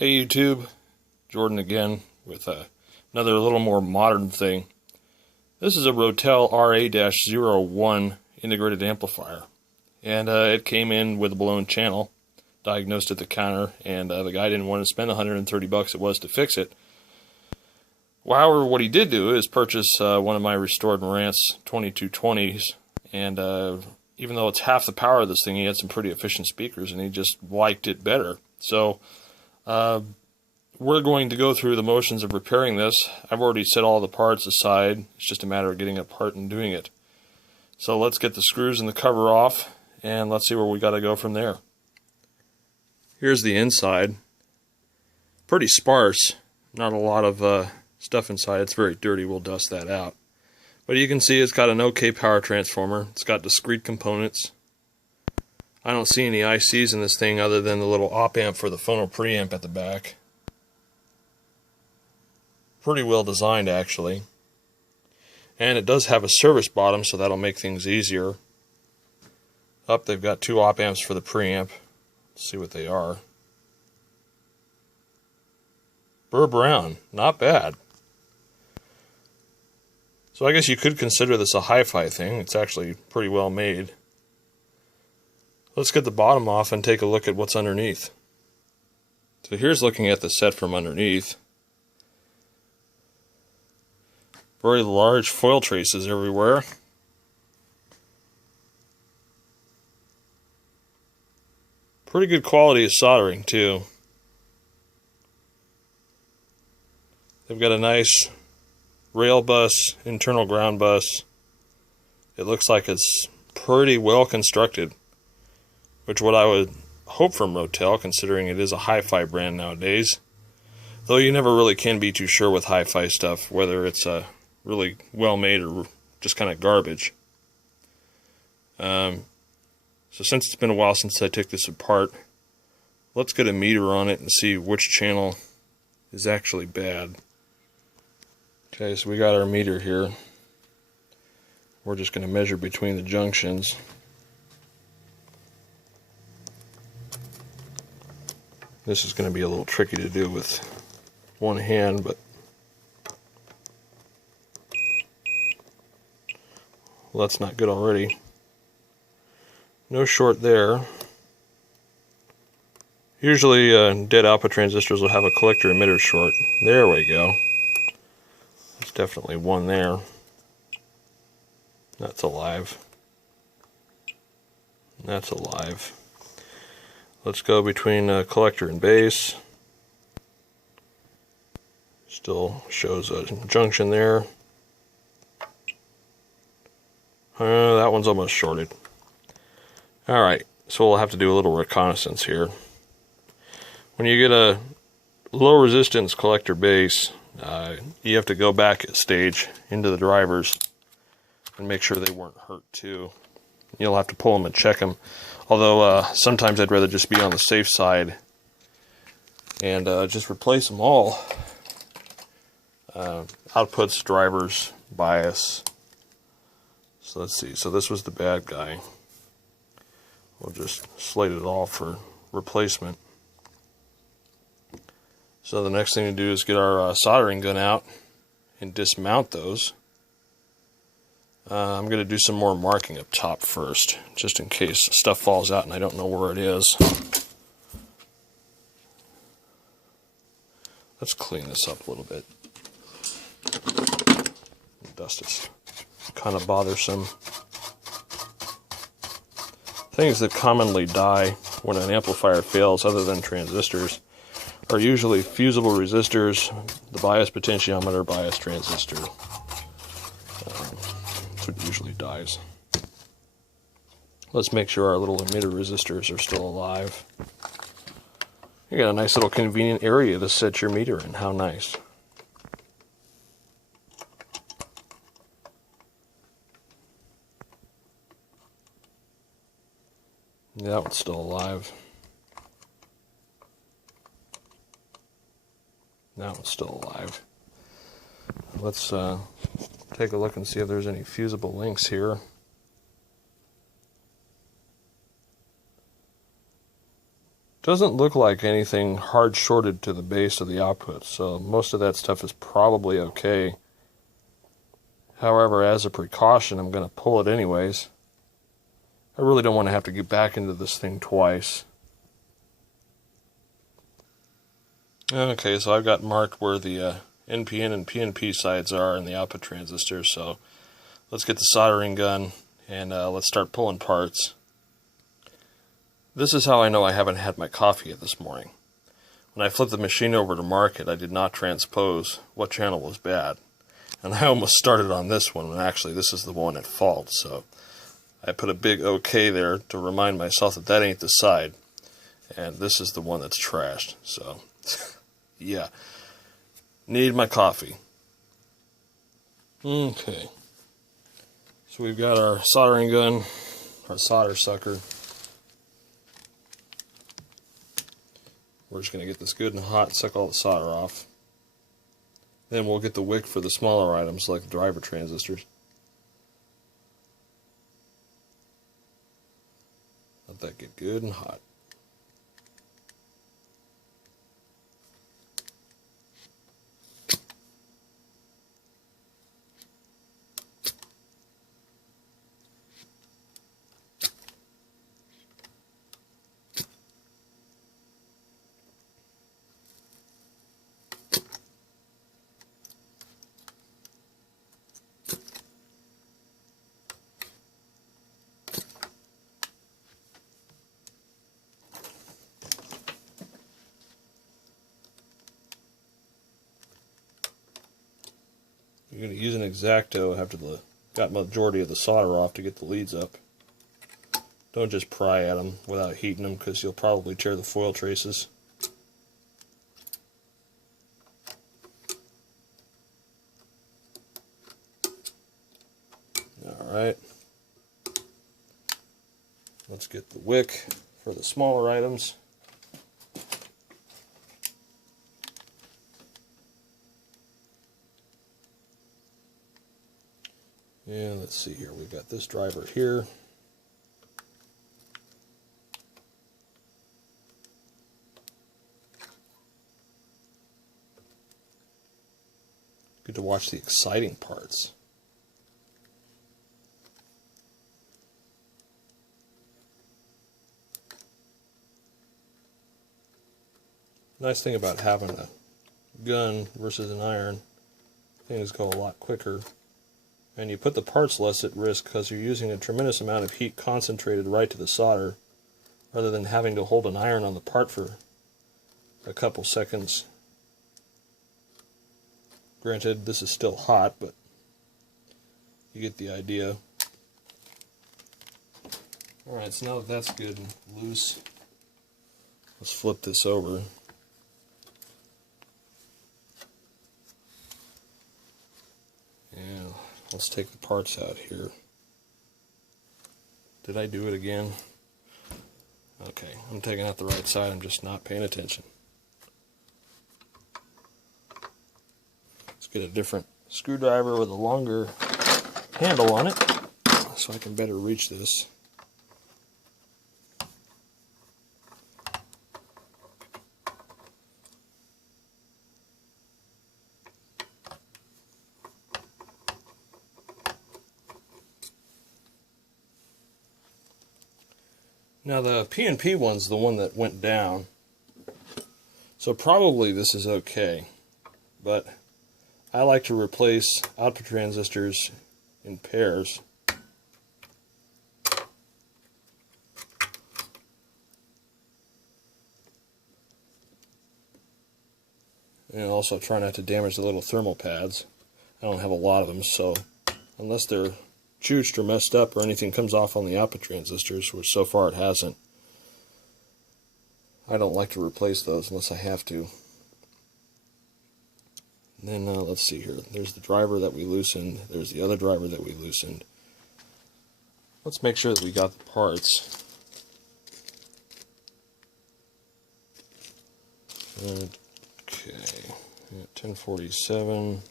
Hey YouTube, Jordan again with another little more modern thing. This is a Rotel RA-01 integrated amplifier, and it came in with a blown channel, diagnosed at the counter, and the guy didn't want to spend $130 it was to fix it. However, what he did do is purchase one of my restored Marantz 2220s, and even though it's half the power of this thing, he had some pretty efficient speakers, and he just liked it better. So we're going to go through the motions of repairing this. I've already set all the parts aside. It's just a matter of getting it apart and doing it. So let's get the screws and the cover off, and let's see where we got to go from there. Here's the inside. Pretty sparse. Not a lot of stuff inside. It's very dirty. We'll dust that out. But you can see it's got an OK power transformer. It's got discrete components. I don't see any ICs in this thing other than the little op amp for the phono preamp at the back. Pretty well designed, actually. And it does have a service bottom, so that'll make things easier. Up, they've got two op amps for the preamp. Let's see what they are. Burr Brown, not bad. So I guess you could consider this a hi-fi thing. It's actually pretty well made. Let's get the bottom off and take a look at what's underneath. So here's looking at the set from underneath. Very large foil traces everywhere. Pretty good quality of soldering too. They've got a nice rail bus, internal ground bus. It looks like it's pretty well constructed, which what I would hope from Rotel, considering it is a hi-fi brand nowadays. Though you never really can be too sure with hi-fi stuff, whether it's really well made or just kind of garbage. So since it's been a while since I took this apart, let's get a meter on it and see which channel is actually bad. Okay, so we got our meter here. We're just going to measure between the junctions. This is going to be a little tricky to do with one hand, but well, that's not good already. No short there. Usually dead output transistors will have a collector emitter short. There we go. There's definitely one there. That's alive. That's alive. Let's go between collector and base. Still shows a junction there. That one's almost shorted. Alright, so we'll have to do a little reconnaissance here. When you get a low resistance collector base, you have to go back a stage into the drivers and make sure they weren't hurt too. You'll have to pull them and check them. Although sometimes I'd rather just be on the safe side and just replace them all. Outputs, drivers, bias. So let's see. So this was the bad guy. We'll just slate it off for replacement. So the next thing to do is get our soldering gun out and dismount those. I'm going to do some more marking up top first, just in case stuff falls out and I don't know where it is. Let's clean this up a little bit. Dust is kind of bothersome. Things that commonly die when an amplifier fails, other than transistors, are usually fusible resistors, the bias potentiometer, bias transistor. That's what usually dies. Let's make sure our little emitter resistors are still alive. You got a nice little convenient area to set your meter in. How nice. Yeah, that one's still alive. That one's still alive. Let's take a look and see if there's any fusible links here. Doesn't look like anything hard shorted to the base of the output, so most of that stuff is probably okay. However, as a precaution, I'm going to pull it anyways. I really don't want to have to get back into this thing twice. Okay, so I've got marked where the NPN and PNP sides are in the output transistor, so let's get the soldering gun and let's start pulling parts. This is how I know I haven't had my coffee yet this morning. When I flipped the machine over to mark it, I did not transpose what channel was bad. And I almost started on this one, when actually this is the one at fault, so I put a big OK there to remind myself that that ain't the side, and this is the one that's trashed, so yeah. Need my coffee. Okay. So we've got our soldering gun, our solder sucker. We're just going to get this good and hot, suck all the solder off. Then we'll get the wick for the smaller items like the driver transistors. Let that get good and hot. You're going to use an X-Acto after got majority of the solder off to get the leads up. Don't just pry at them without heating them, because you'll probably tear the foil traces. Alright. Let's get the wick for the smaller items. Yeah, let's see here. We've got this driver here. Good to watch the exciting parts. Nice thing about having a gun versus an iron, things go a lot quicker. And you put the parts less at risk because you're using a tremendous amount of heat concentrated right to the solder, rather than having to hold an iron on the part for a couple seconds. Granted, this is still hot, but you get the idea. Alright, so now that that's good and loose, let's flip this over. And let's take the parts out here. Did I do it again? Okay, I'm taking out the right side, I'm just not paying attention. Let's get a different screwdriver with a longer handle on it, so I can better reach this. Now the PNP one's the one that went down, so probably this is okay, but I like to replace output transistors in pairs. And also try not to damage the little thermal pads. I don't have a lot of them, so unless they're juiced or messed up or anything comes off on the output transistors, which so far it hasn't, I don't like to replace those unless I have to. And then let's see here, there's the driver that we loosened, there's the other driver that we loosened. Let's make sure that we got the parts. Okay, 1047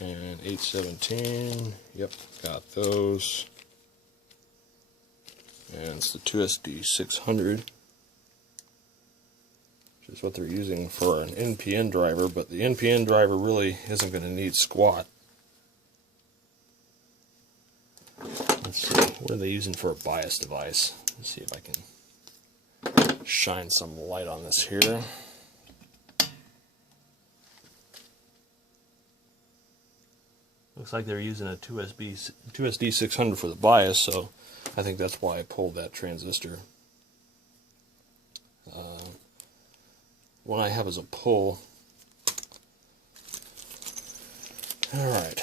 and 817, yep, got those. And it's the 2SD600. which is what they're using for an NPN driver, but the NPN driver really isn't going to need squat. Let's see, what are they using for a bias device? Let's see if I can shine some light on this here. Looks like they're using a 2SD600 for the bias, so I think that's why I pulled that transistor. What I have is a pull. Alright,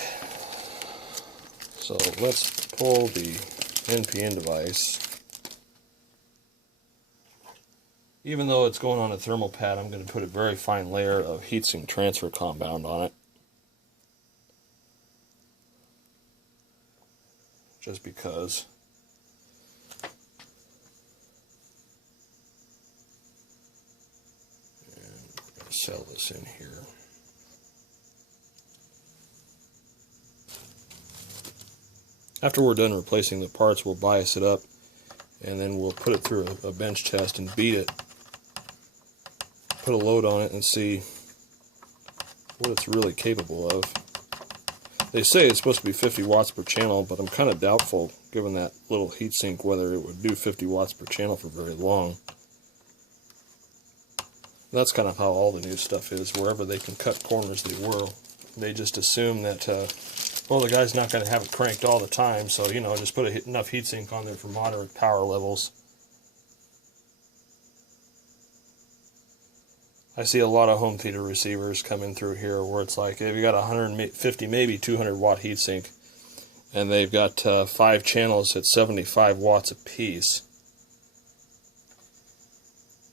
so let's pull the NPN device. Even though it's going on a thermal pad, I'm going to put a very fine layer of heatsink transfer compound on it. Just because. And we're going to settle this in here. After we're done replacing the parts, we'll bias it up, and then we'll put it through a bench test and beat it. Put a load on it and see what it's really capable of. They say it's supposed to be 50 watts per channel, but I'm kind of doubtful, given that little heatsink, whether it would do 50 watts per channel for very long. That's kind of how all the new stuff is. Wherever they can cut corners, they will. They just assume that, well, the guy's not going to have it cranked all the time, so, you know, just put enough heatsink on there for moderate power levels. I see a lot of home theater receivers coming through here where it's like, if you got 150, maybe 200 watt heatsink, and they've got 5 channels at 75 watts apiece.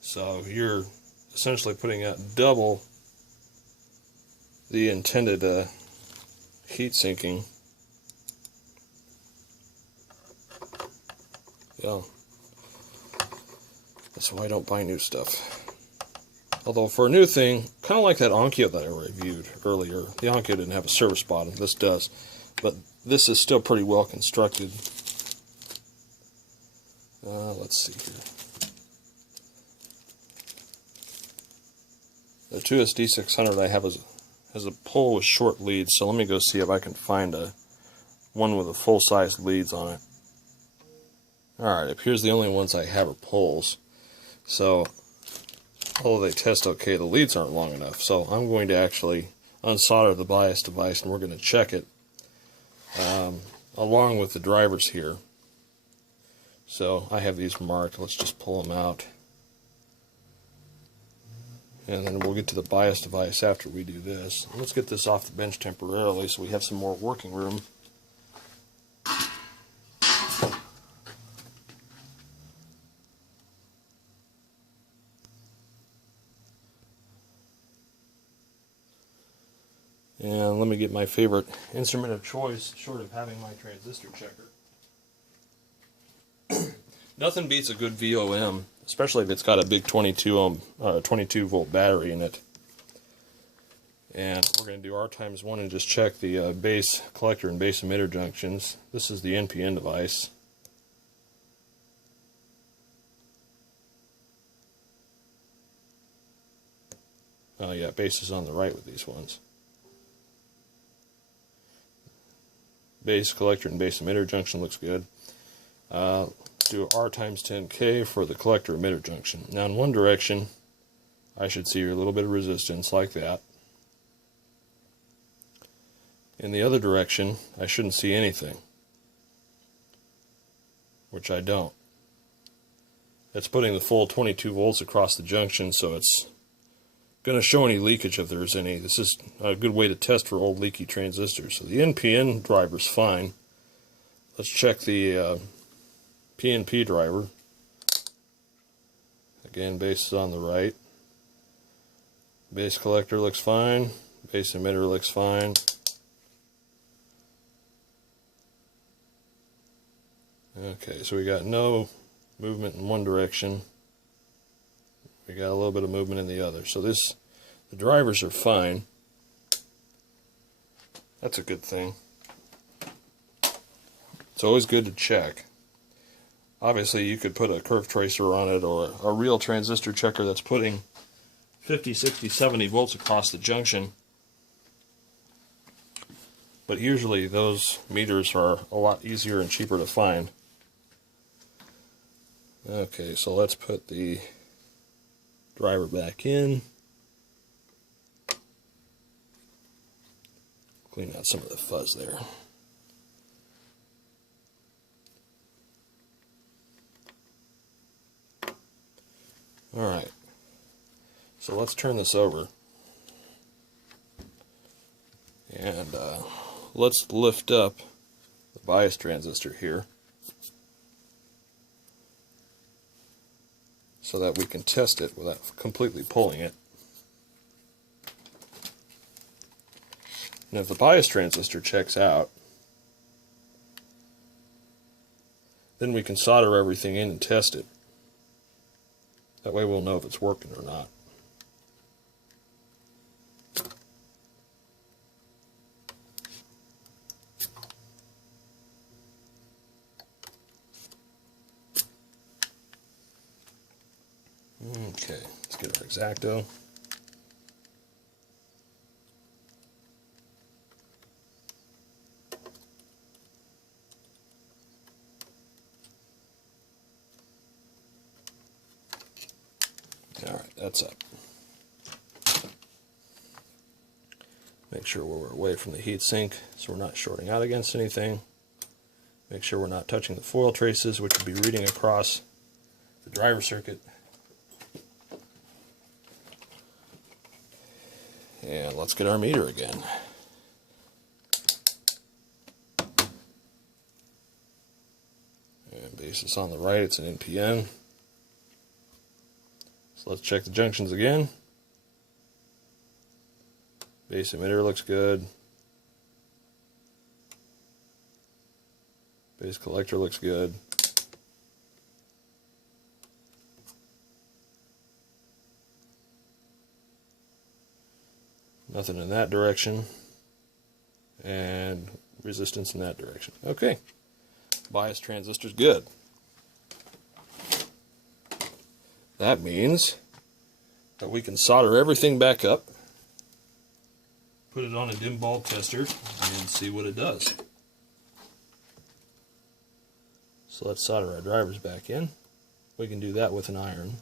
So you're essentially putting out double the intended heat sinking. Yeah, that's why I don't buy new stuff. Although for a new thing, kind of like that Onkyo that I reviewed earlier, the Onkyo didn't have a service bottom. This does, but this is still pretty well constructed. Let's see here. The 2SD600 I have has a pull with short leads, so let me go see if I can find one with a full-size leads on it. Alright, it appears the only ones I have are pulls. So, although they test okay, the leads aren't long enough. So I'm going to actually unsolder the bias device, and we're going to check it along with the drivers here. So I have these marked. Let's just pull them out. And then we'll get to the bias device after we do this. Let's get this off the bench temporarily so we have some more working room. And let me get my favorite instrument of choice, short of having my transistor checker. Nothing beats a good VOM, especially if it's got a big 22 volt battery in it. And we're going to do R times 1 and just check the base collector and base emitter junctions. This is the NPN device. Oh yeah, base is on the right with these ones. Base collector and base emitter junction looks good. Do R times 10K for the collector emitter junction. Now in one direction I should see a little bit of resistance like that. In the other direction I shouldn't see anything, which I don't. It's putting the full 22 volts across the junction, so it's going to show any leakage if there's any. This is a good way to test for old leaky transistors. So the NPN driver's fine. Let's check the PNP driver. Again, base is on the right. Base collector looks fine. Base emitter looks fine. Okay, so we got no movement in one direction. We got a little bit of movement in the other. So the drivers are fine. That's a good thing. It's always good to check. Obviously you could put a curve tracer on it or a real transistor checker that's putting 50, 60, 70 volts across the junction. But usually those meters are a lot easier and cheaper to find. Okay, so let's put the driver back in. Clean out some of the fuzz there. Alright, so let's turn this over. And let's lift up the bias transistor here so that we can test it without completely pulling it. And if the bias transistor checks out, then we can solder everything in and test it. That way we'll know if it's working or not. Okay, let's get our X-Acto. Alright, that's up. Make sure we're away from the heat sink so we're not shorting out against anything. Make sure we're not touching the foil traces, which will be reading across the driver circuit. And let's get our meter again. And basis on the right, it's an NPN. So let's check the junctions again. Base emitter looks good. Base collector looks good. Nothing in that direction. And resistance in that direction. Okay. Bias transistor's good. That means that we can solder everything back up, put it on a dim bulb tester, and see what it does. So let's solder our drivers back in. We can do that with an iron.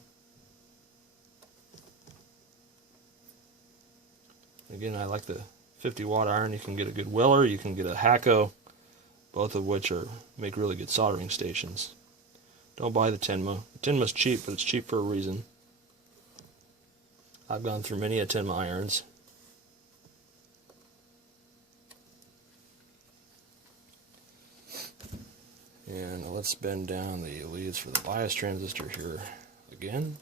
Again, I like the 50-watt iron. You can get a good Weller, you can get a Hacko, both of which make really good soldering stations. Don't buy the Tenma. The Tenma's cheap, but it's cheap for a reason. I've gone through many a Tenma irons. And let's bend down the leads for the bias transistor here again.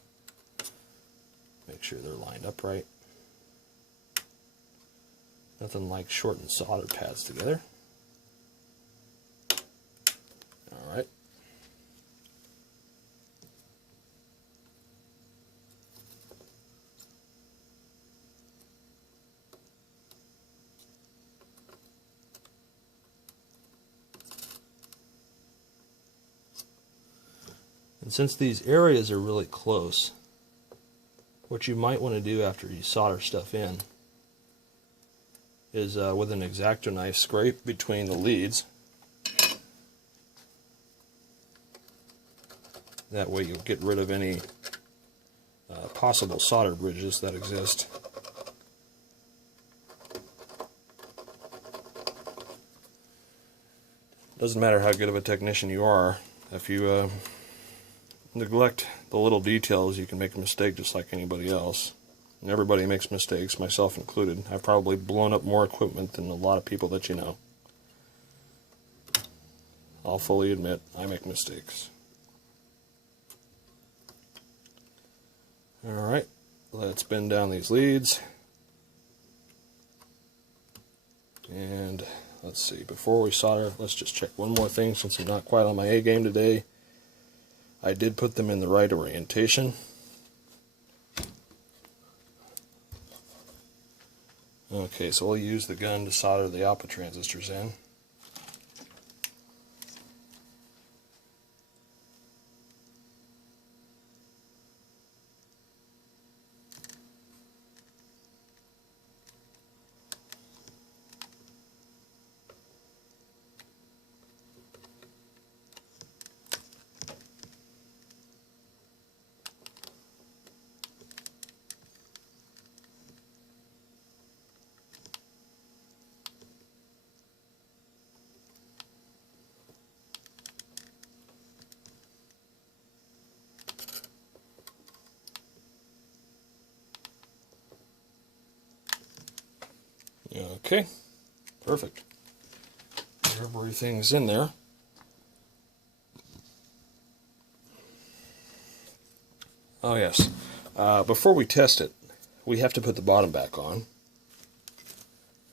Make sure they're lined up right. Nothing like shorting solder pads together. Alright. And since these areas are really close, what you might want to do after you solder stuff in is with an X-Acto knife scrape between the leads. That way you'll get rid of any possible solder bridges that exist. Doesn't matter how good of a technician you are, if you neglect the little details, you can make a mistake just like anybody else. And everybody makes mistakes, myself included. I've probably blown up more equipment than a lot of people that you know. I'll fully admit I make mistakes. Alright, let's bend down these leads. And let's see, before we solder, let's just check one more thing since I'm not quite on my A game today. I did put them in the right orientation. Okay, so we'll use the gun to solder the output transistors in. Okay, perfect. Everything's in there. Oh yes, before we test it, we have to put the bottom back on.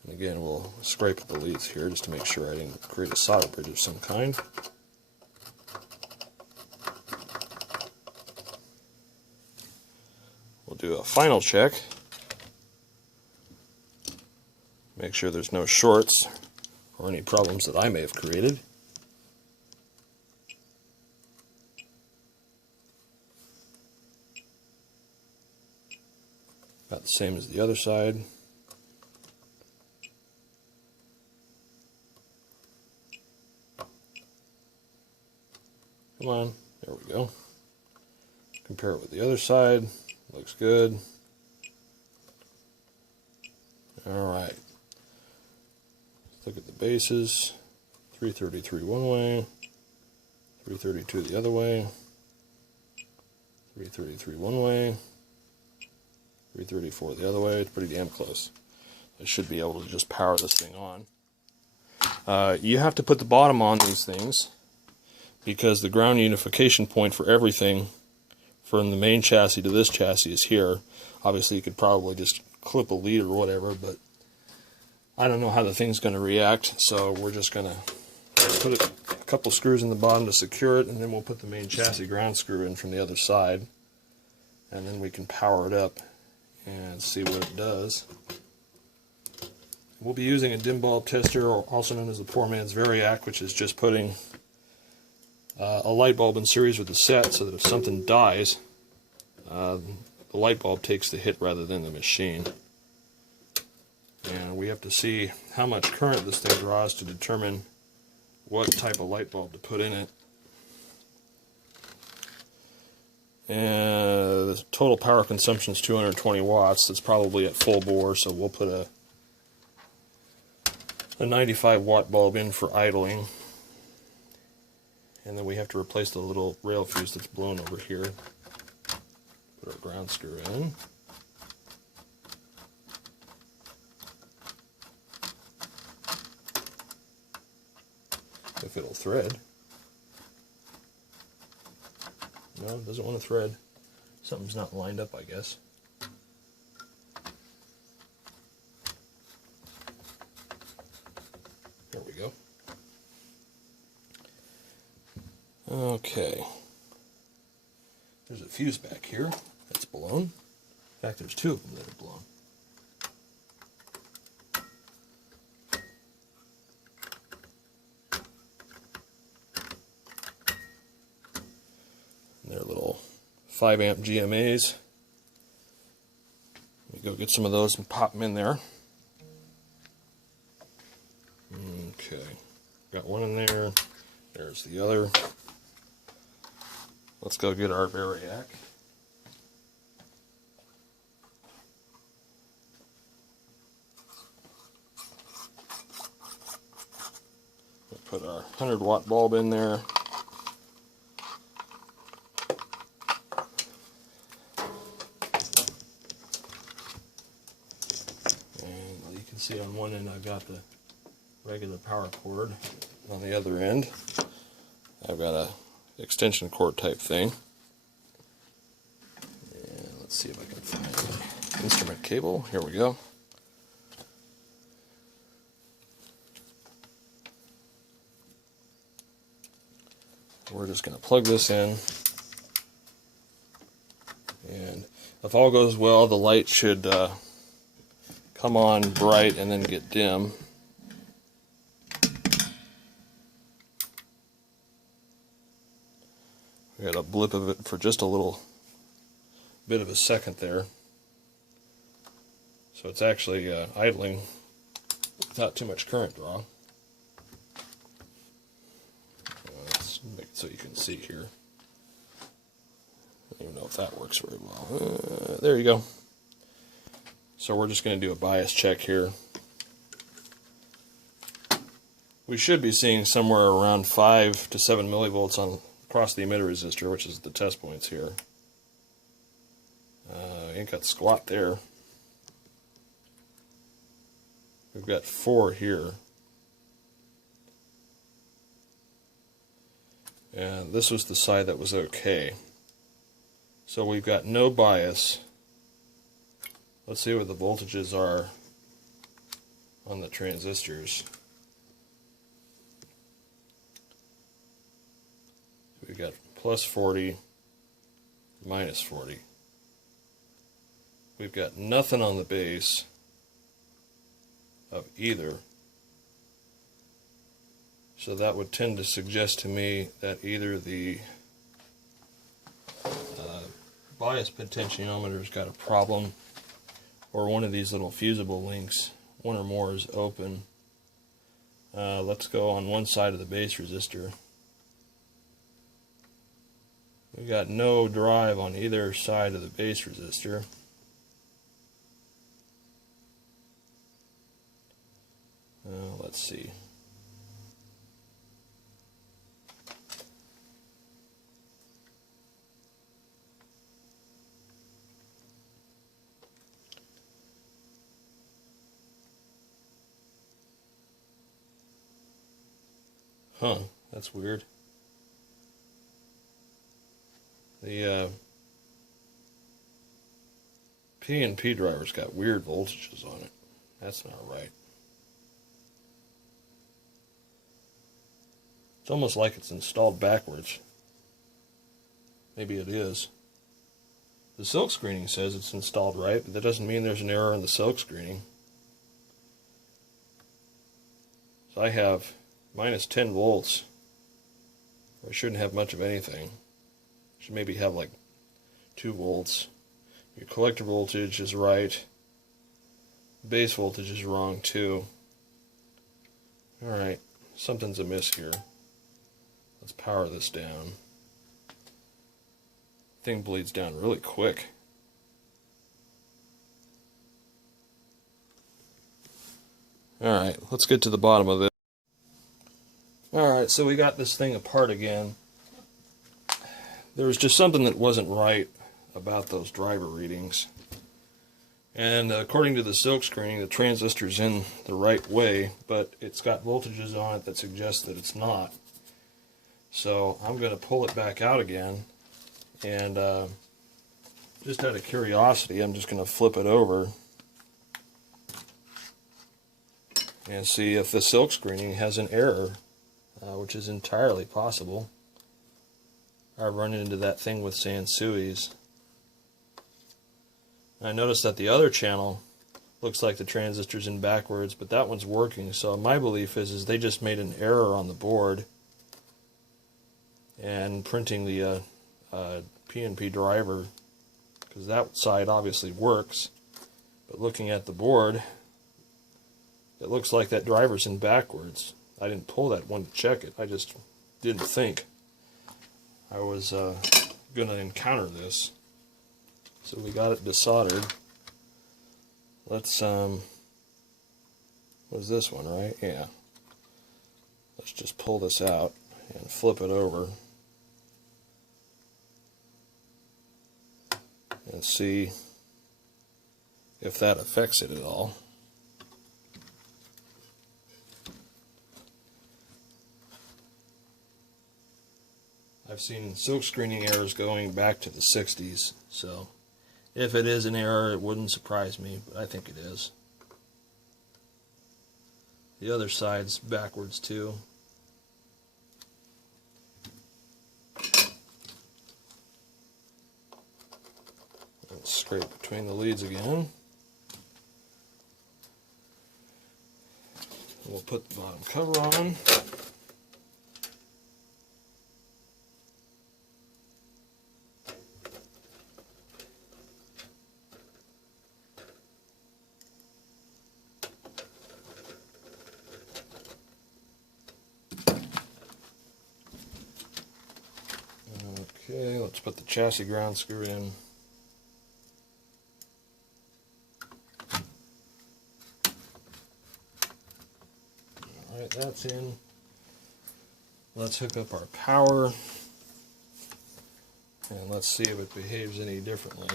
And again, we'll scrape at the leads here just to make sure I didn't create a solder bridge of some kind. We'll do a final check. Make sure there's no shorts or any problems that I may have created. About the same as the other side. Come on, there we go. Compare it with the other side. Looks good. Alright. Look at the bases. 333 one way, 332 the other way, 333 one way, 334 the other way. It's pretty damn close. I should be able to just power this thing on. You have to put the bottom on these things because the ground unification point for everything from the main chassis to this chassis is here. Obviously you could probably just clip a lead or whatever, but I don't know how the thing's going to react, so we're just going to put a couple screws in the bottom to secure it, and then we'll put the main chassis ground screw in from the other side, and then we can power it up and see what it does. We'll be using a dim bulb tester, also known as the poor man's Variac, which is just putting a light bulb in series with the set so that if something dies, the light bulb takes the hit rather than the machine. And we have to see how much current this thing draws to determine what type of light bulb to put in it. And the total power consumption is 220 watts. That's probably at full bore, so we'll put a 95 watt bulb in for idling. And then we have to replace the little rail fuse that's blown over here. Put our ground screw in. If it'll thread. No, it doesn't want to thread. Something's not lined up, I guess. There we go. Okay. There's a fuse back here that's blown. In fact, there's two of them that are blown. They're little 5 amp GMAs. Let me go get some of those and pop them in there. Okay, got one in there. There's the other. Let's go get our Variac. We'll put our 100 watt bulb in there. See, on one end I've got the regular power cord. On the other end I've got a extension cord type thing. And let's see if I can find the instrument cable. Here we go. We're just going to plug this in, and if all goes well, the light should come on bright and then get dim. We got a blip of it for just a little bit of a second there. So it's actually idling without too much current draw. Let's make it so you can see here. I don't even know if that works very well. There you go. So we're just going to do a bias check here. We should be seeing somewhere around 5 to 7 millivolts across the emitter resistor, which is the test points here. Ain't got squat there. got 4 here. And this was the side that was okay. So we've got no bias. Let's see what the voltages are on the transistors. We've got plus 40, minus 40. We've got nothing on the base of either. So that would tend to suggest to me that either the bias potentiometer's got a problem, or one of these little fusible links, one or more, is open. Let's go on one side of the base resistor. We've got no drive on either side of the base resistor. Let's see. Huh, that's weird. The P&P driver's got weird voltages on it. That's not right. It's almost like it's installed backwards. Maybe it is. The silk screening says it's installed right, but that doesn't mean there's an error in the silk screening. So I have minus 10 volts. I shouldn't have much of anything. Should maybe have like 2 volts. Your collector voltage is right. Base voltage is wrong too. Alright, something's amiss here. Let's power this down. Thing bleeds down really quick. Alright, let's get to the bottom of this. Alright, so we got this thing apart again. There was just something that wasn't right about those driver readings. And according to the silk screening, the transistor's in the right way, but it's got voltages on it that suggest that it's not. So I'm going to pull it back out again, and just out of curiosity, I'm just going to flip it over and see if the silk screening has an error, which is entirely possible. I've run into that thing with Sansui's. I noticed that the other channel looks like the transistor's in backwards, but that one's working. So my belief is they just made an error on the board, and printing the P&P driver, because that side obviously works. But looking at the board, it looks like that driver's in backwards. I didn't pull that one to check it. I just didn't think I was going to encounter this. So we got it desoldered. Let's, was this one, right? Yeah. Let's just pull this out and flip it over and see if that affects it at all. I've seen silk screening errors going back to the 60s, so if it is an error, it wouldn't surprise me, but I think it is. The other side's backwards too. Let's scrape between the leads again. We'll put the bottom cover on. Okay, let's put the chassis ground screw in. Alright, that's in. Let's hook up our power, and let's see if it behaves any differently.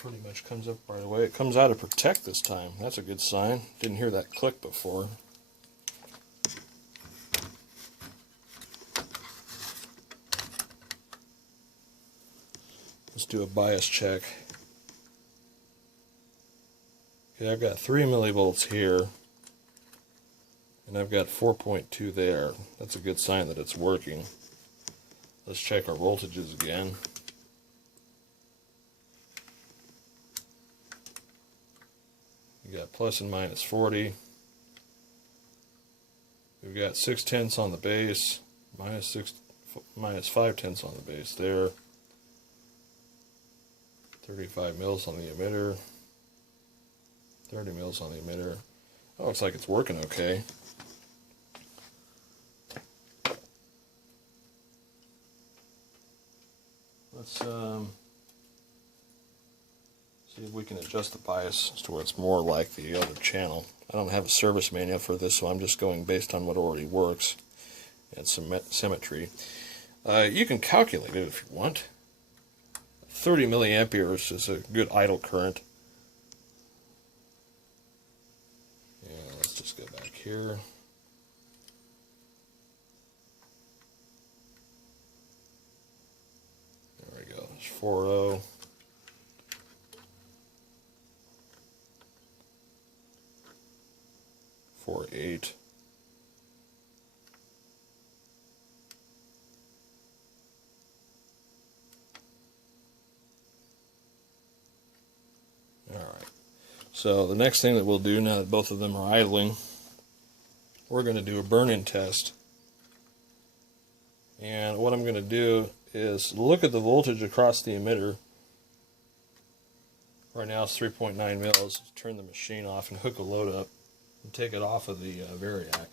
pretty much comes up right away. It comes out of protect this time. That's a good sign. Didn't hear that click before. Let's do a bias check. Okay, I've got 3 millivolts here, and I've got 4.2 there. That's a good sign that it's working. Let's check our voltages again. We got plus and minus 40. We've got 6/10 on the base, minus 5/10 on the base there. 35 mils on the emitter. 30 mils on the emitter. Oh, looks like it's working okay. Let's see if we can adjust the bias to where it's more like the other channel. I don't have a service manual for this, so I'm just going based on what already works and symmetry. You can calculate it if you want. 30 milliamperes is a good idle current. Yeah, let's just go back here. There we go. There's 4.0. .8. Alright, so the next thing that we'll do now that both of them are idling, we're going to do a burn-in test. And what I'm going to do is look at the voltage across the emitter. Right now it's 3.9 mils. Turn the machine off and hook a load up and take it off of the variac.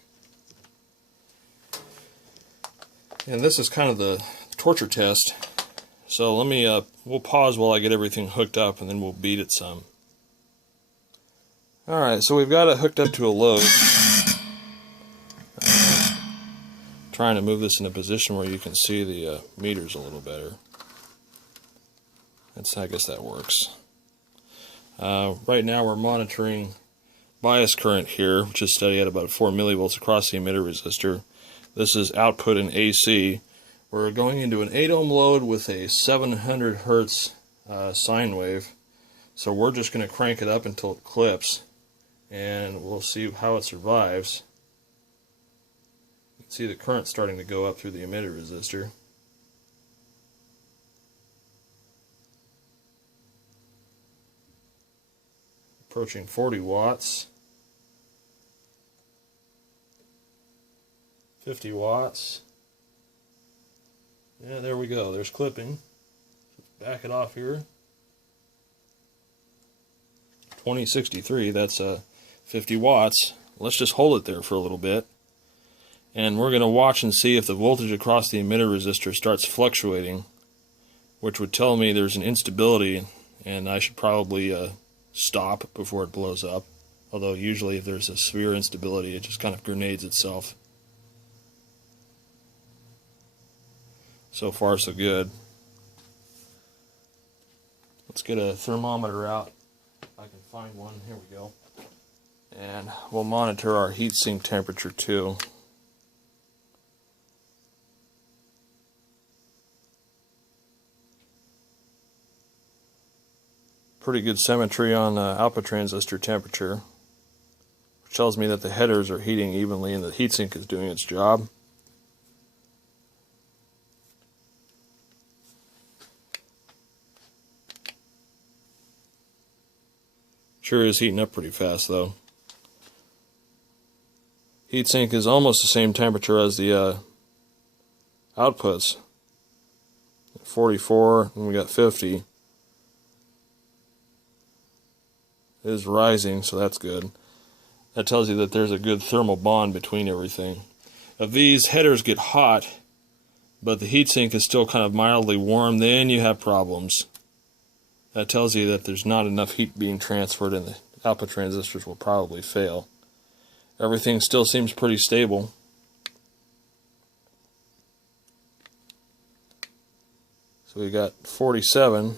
And this is kind of the torture test. So let me, we'll pause while I get everything hooked up and then we'll beat it some. Alright, so we've got it hooked up to a load. Trying to move this in a position where you can see the meters a little better. I guess that works. Right now we're monitoring bias current here, which is steady at about 4 millivolts across the emitter resistor. This is output in AC. We're going into an 8 ohm load with a 700 hertz sine wave. So we're just going to crank it up until it clips, and we'll see how it survives. You can see the current starting to go up through the emitter resistor. Approaching 40 watts. 50 watts. Yeah, there we go. There's clipping. Let's back it off here. 2063, that's 50 watts. Let's just hold it there for a little bit. And we're going to watch and see if the voltage across the emitter resistor starts fluctuating, which would tell me there's an instability and I should probably stop before it blows up. Although usually if there's a severe instability, it just kind of grenades itself. So far so good. Let's get a thermometer out. If I can find one. Here we go. And we'll monitor our heatsink temperature too. Pretty good symmetry on output transistor temperature, which tells me that the headers are heating evenly and the heatsink is doing its job. Sure is heating up pretty fast though. Heatsink is almost the same temperature as the outputs. 44, and we got 50. It is rising, so that's good. That tells you that there's a good thermal bond between everything. If these headers get hot, but the heatsink is still kind of mildly warm, then you have problems. That tells you that there's not enough heat being transferred and the output transistors will probably fail. Everything still seems pretty stable. So we got 47.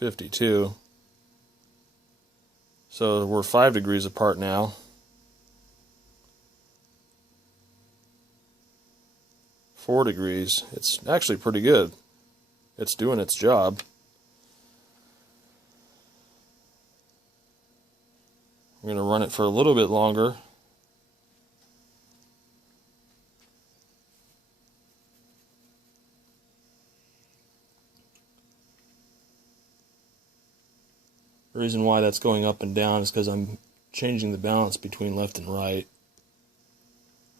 52. So we're 5 degrees apart now. 4 degrees. It's actually pretty good. It's doing its job. I'm going to run it for a little bit longer. The reason why that's going up and down is because I'm changing the balance between left and right.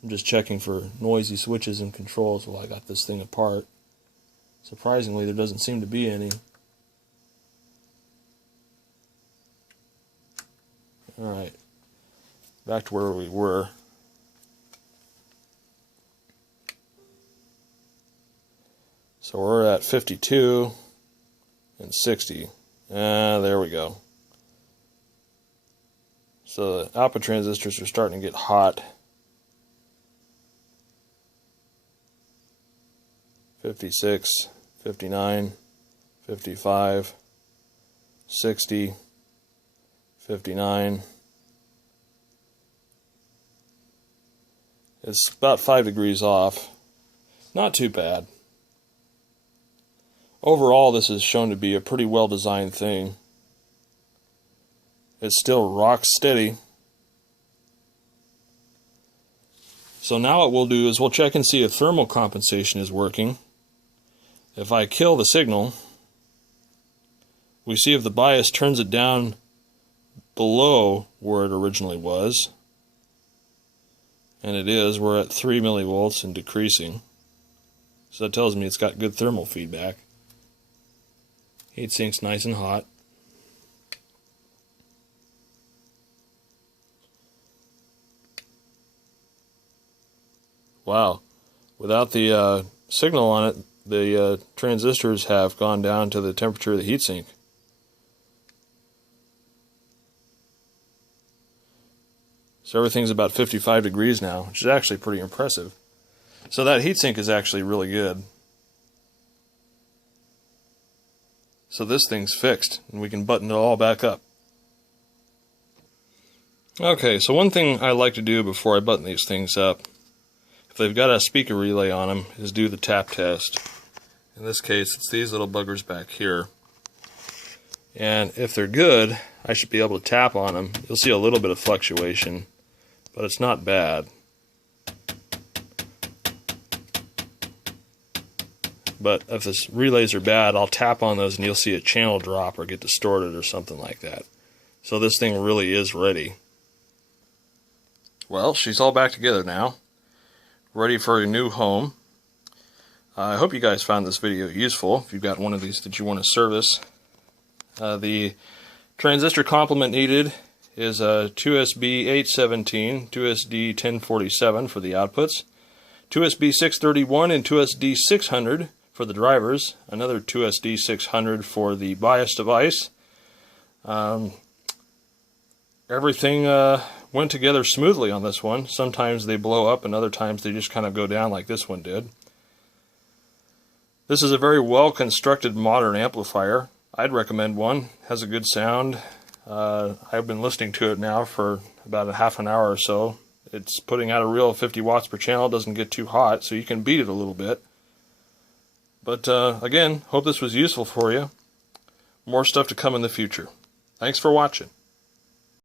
I'm just checking for noisy switches and controls while I got this thing apart. Surprisingly, there doesn't seem to be any. Alright, back to where we were. So we're at 52 and 60. There we go. So the output transistors are starting to get hot. 56, 59, 55, 60, 59. It's about 5 degrees off. Not too bad. Overall, this is shown to be a pretty well designed thing. It's still rock steady. So now what we'll do is we'll check and see if thermal compensation is working. If I kill the signal, we see if the bias turns it down below where it originally was. And it is. We're at 3 millivolts and decreasing. So that tells me it's got good thermal feedback. Heatsink's nice and hot. Wow. Without the signal on it, the transistors have gone down to the temperature of the heatsink. So everything's about 55 degrees now, which is actually pretty impressive. So that heatsink is actually really good. So this thing's fixed, and we can button it all back up. Okay, so one thing I like to do before I button these things up, if they've got a speaker relay on them, is do the tap test. In this case, it's these little buggers back here. And if they're good, I should be able to tap on them. You'll see a little bit of fluctuation, but it's not bad. But if the relays are bad, I'll tap on those and you'll see a channel drop or get distorted or something like that. So this thing really is ready. Well, she's all back together now, ready for a new home. I hope you guys found this video useful. If you've got one of these that you want to service, the transistor complement needed is a 2SB817, 2SD1047 for the outputs, 2SB631 and 2SD600 for the drivers, another 2SD600 for the bias device. Everything went together smoothly on this one. Sometimes they blow up and other times they just kind of go down like this one did. This is a very well constructed modern amplifier. I'd recommend one. Has a good sound. I've been listening to it now for about a half an hour or so. It's putting out a real 50 watts per channel. It doesn't get too hot, so you can beat it a little bit. But again, hope this was useful for you. More stuff to come in the future. Thanks for watching.